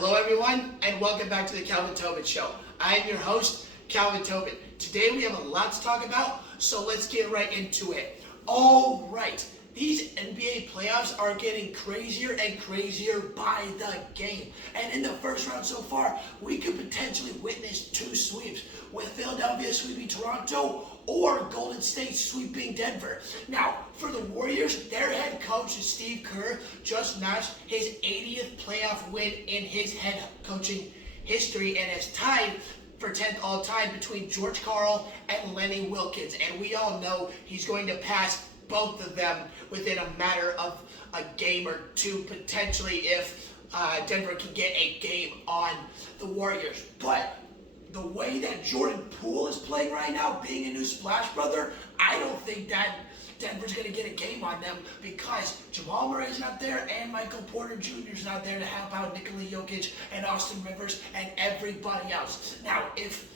Hello everyone, and welcome back to the Calvin Tobin Show. I am your host, Calvin Tobin. Today we have a lot to talk about, so let's get right into it. All right, these NBA playoffs are getting crazier and crazier by the game. And in the first round so far, we could potentially witness two sweeps, with Philadelphia sweeping Toronto or Golden State sweeping Denver. Now, for the Warriors, their head coach, Steve Kerr, just notched his 80th playoff win in his head coaching history and is tied for 10th all time between George Karl and Lenny Wilkens. And we all know he's going to pass both of them within a matter of a game or two, potentially, if Denver can get a game on the Warriors. But the way that Jordan Poole is playing right now, being a new Splash Brother, I don't think that Denver's going to get a game on them because Jamal Murray's not there and Michael Porter Jr. is not there to help out Nikola Jokic and Austin Rivers and everybody else. Now, if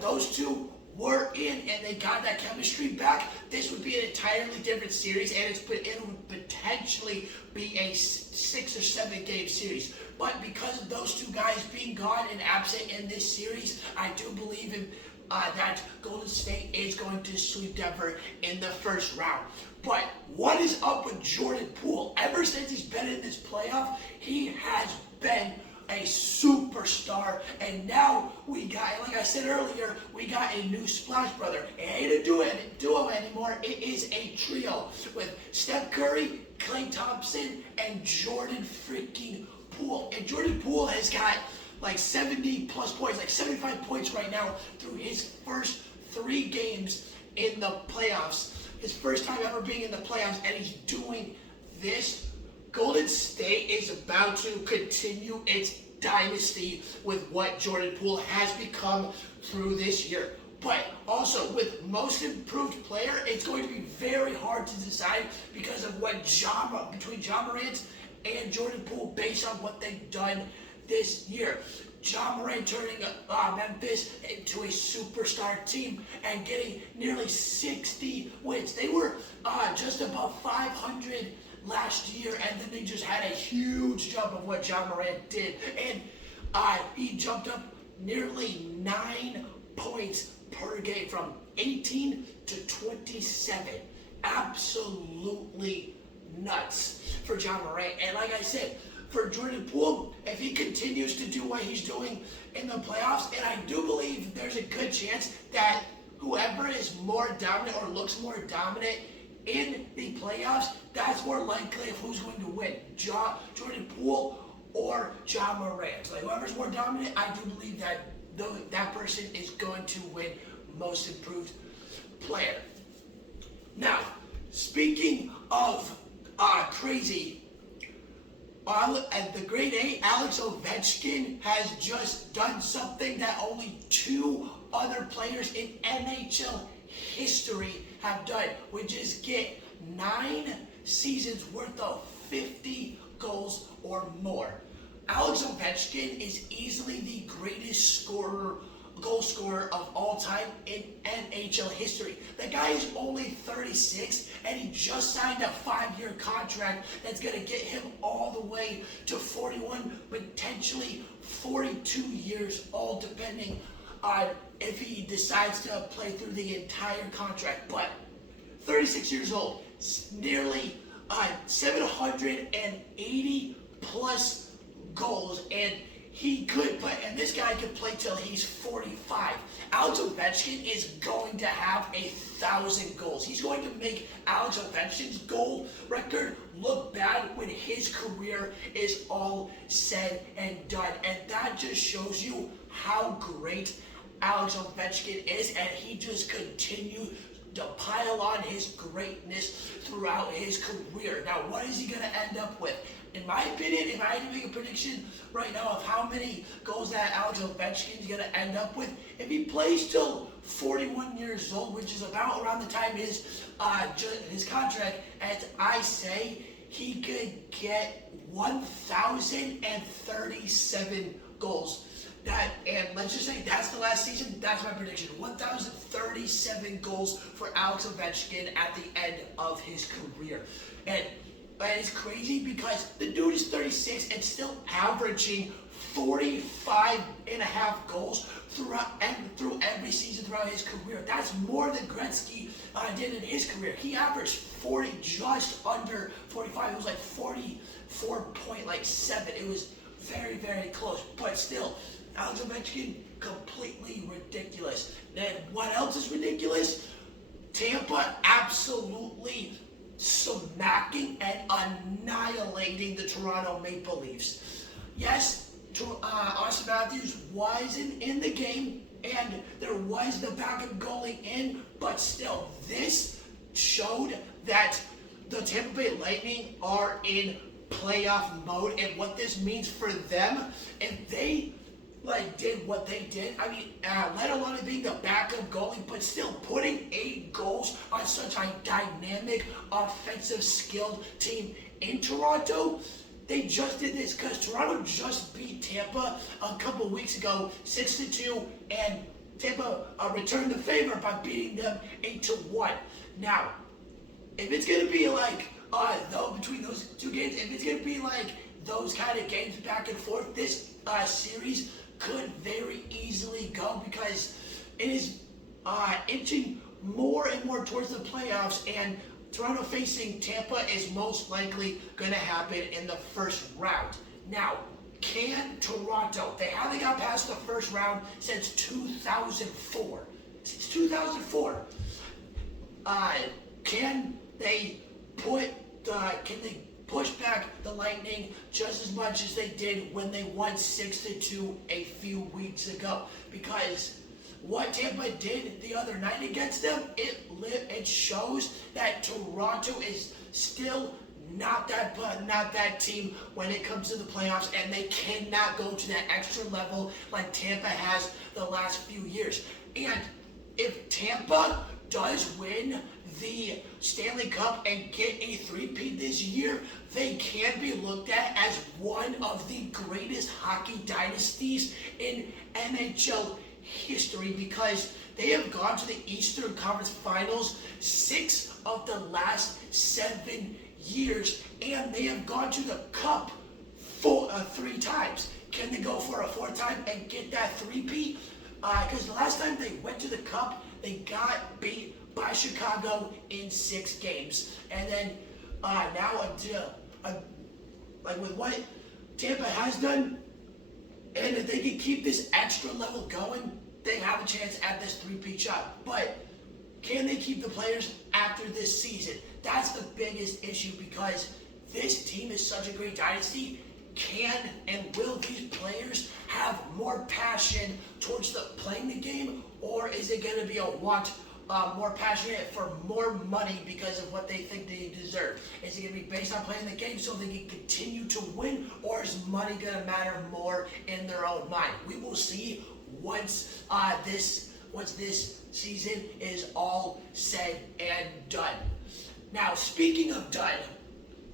those two were in and they got that chemistry back, this would be an entirely different series, and it would potentially be a 6 or 7 game series. But because of those two guys being gone and absent in this series, I do believe that Golden State is going to sweep Denver in the first round. But what is up with Jordan Poole? Ever since he's been in this playoff, he has been a superstar, and now we got, like I said earlier, we got a new Splash Brother. It ain't a duo anymore. It is a trio with Steph Curry, Klay Thompson, and Jordan freaking Poole. And Jordan Poole has got like 70 plus points, like 75 points right now through his first 3 games in the playoffs. His first time ever being in the playoffs, and he's doing this. Golden State is about to continue its dynasty with what Jordan Poole has become through this year. But also, with most improved player, it's going to be very hard to decide because of what between Ja Morant and Jordan Poole, based on what they've done this year. Ja Morant turning Memphis into a superstar team and getting nearly 60 wins. They were just above 500 last year, and then they just had a huge jump of what Ja Morant did. And he jumped up nearly 9 points per game from 18 to 27. Absolutely nuts for Ja Morant. And like I said, for Jordan Poole, if he continues to do what he's doing in the playoffs, and I do believe there's a good chance that whoever is more dominant or looks more dominant in the playoffs, that's more likely of who's going to win, Jordan Poole or Ja Morant. Like, whoever's more dominant, I do believe that that person is going to win Most Improved Player. Now, speaking of crazy, at the grade A, Alex Ovechkin has just done something that only 2 other players in NHL history have done, which is get 9 seasons worth of 50 goals or more. Alex Ovechkin is easily the greatest goal scorer of all time in NHL history. The guy is only 36, and he just signed a 5-year contract that's going to get him all the way to 41, potentially 42 years old, depending on if he decides to play through the entire contract. But 36 years old, nearly 780 plus goals, and this guy could play till he's 45. Alex Ovechkin is going to have 1,000 goals. He's going to make Alex Ovechkin's goal record look bad when his career is all said and done. And that just shows you how great Alex Ovechkin is, and he just continues to pile on his greatness throughout his career. Now, what is he going to end up with? In my opinion, if I had to make a prediction right now of how many goals that Alex Ovechkin is going to end up with, if he plays till 41 years old, which is about around the time his contract, as I say, he could get 1,037 goals. And let's just say that's the last season. That's my prediction. 1,037 goals for Alex Ovechkin at the end of his career. And But it's crazy because the dude is 36 and still averaging 45 and a half goals through every season throughout his career. That's more than Gretzky did in his career. He averaged 40, just under 45. It was like 44.7. It was very, very close. But still, Alex Ovechkin, completely ridiculous. Then what else is ridiculous? Tampa absolutely smacking and annihilating the Toronto Maple Leafs. Yes, Austin Matthews wasn't in the game, and there was the backup goalie in, but still, this showed that the Tampa Bay Lightning are in playoff mode, and what this means for them, if they did what they did, let alone it being the backup goalie, but still putting 8 goals on such a dynamic, offensive, skilled team in Toronto. They just did this because Toronto just beat Tampa a couple weeks ago, 6-2, and Tampa returned the favor by beating them 8-1. Now, if it's gonna be though between those two games, if it's gonna be like those kind of games back and forth, this series could very easily go because it is inching more and more towards the playoffs, and Toronto facing Tampa is most likely going to happen in the first round. Now, can Toronto, they haven't got past the first round since 2004. Since 2004. Can they push back the Lightning just as much as they did when they won 6-2 a few weeks ago? Because what Tampa did the other night against them, it shows that Toronto is still not that team when it comes to the playoffs, and they cannot go to that extra level like Tampa has the last few years. And if Tampa does win the Stanley Cup and get a three-peat this year, they can be looked at as one of the greatest hockey dynasties in NHL history, because they have gone to the Eastern Conference Finals 6 of the last 7 years, and they have gone to the Cup 3 times. Can they go for a 4th time and get that three-peat? Because the last time they went to the Cup, they got beat by Chicago in 6 games. And then now, with what Tampa has done, and if they can keep this extra level going, they have a chance at this three-peat shot. But can they keep the players after this season? That's the biggest issue, because this team is such a great dynasty. Can and will these players have more passion towards playing the game, or is it going to be a more passionate for more money because of what they think they deserve? Is it going to be based on playing the game so they can continue to win, or is money going to matter more in their own mind? We will see once this season is all said and done. Now, speaking of done,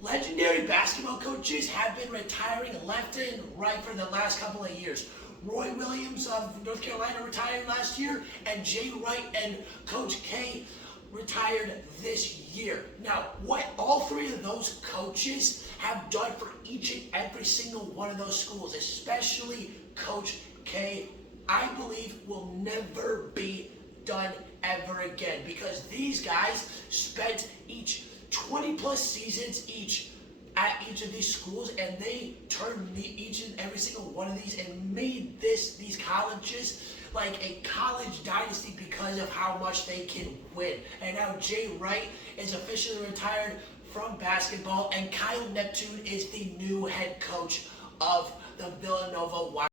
legendary basketball coaches have been retiring left and right for the last couple of years. Roy Williams of North Carolina retired last year, and Jay Wright and Coach K retired this year. Now, what all 3 of those coaches have done for each and every single one of those schools, especially Coach K, I believe will never be done ever again, because these guys spent each 20-plus seasons at each of these schools, and they turned each and every single one of these and made these colleges like a college dynasty because of how much they can win. And now Jay Wright is officially retired from basketball, and Kyle Neptune is the new head coach of the Villanova Wild.